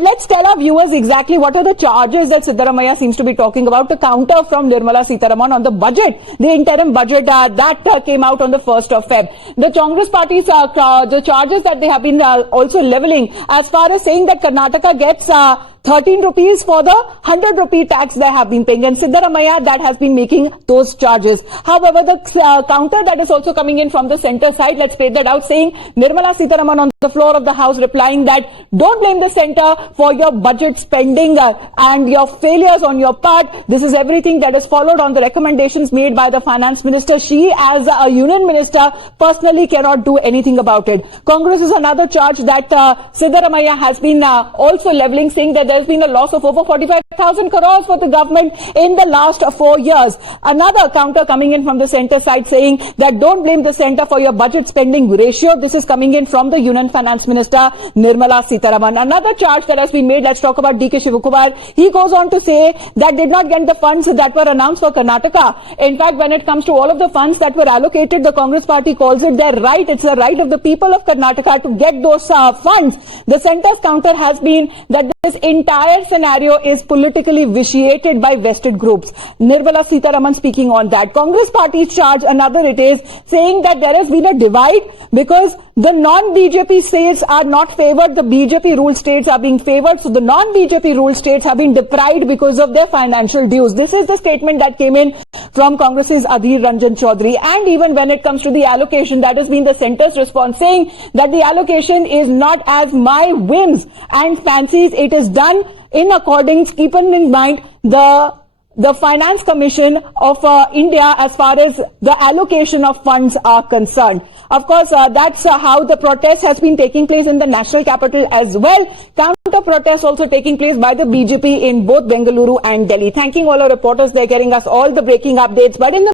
let's tell our viewers exactly what are the charges that Siddaramaiah seems to be talking about, the counter from Nirmala Sitharaman on the budget, the interim budget that came out on the 1st of Feb. The Congress party's the charges that they have been also leveling as far as saying that Karnataka gets 13 rupees for the 100 rupee tax they have been paying, and Siddaramaiah that has been making those charges. However, the counter that is also coming in from the centre side, let's play that out, saying Nirmala Sitharaman on the floor of the House replying that don't blame the centre for your budget spending and your failures on your part. This is everything that is followed on the recommendations made by the finance minister. She, as a union minister, personally cannot do anything about it. Congress is another charge that Siddaramaiah has been also leveling, saying that there's been a loss of over 45,000 crores for the government in the last 4 years. Another counter coming in from the centre side saying that don't blame the centre for your budget spending ratio. This is coming in from the Union Finance Minister Nirmala Sitharaman. Another charge that has been made, let's talk about D.K. Shivakumar. He goes on to say that did not get the funds that were announced for Karnataka. In fact, when it comes to all of the funds that were allocated, the Congress party calls it their right. It's the right of the people of Karnataka to get those funds. The centre's counter has been that this entire scenario is politically vitiated by vested groups. Nirmala Sitharaman speaking on that. Congress party's charge, another it is, saying that there has been a divide because the non-BJP states are not favored, the BJP ruled states are being favored, so the non-BJP ruled states have been deprived because of their financial dues. This is the statement that came in from Congress's Adhir Ranjan Chaudhary. And even when it comes to the allocation, that has been the centre's response, saying that the allocation is not as my whims and fancies. It is done in accordance, keeping in mind the Finance Commission of India as far as the allocation of funds are concerned. Of course, that's how the protest has been taking place in the national capital as well. Counter protests also taking place by the BJP in both Bengaluru and Delhi. Thanking all our reporters, they're getting us all the breaking updates. But in the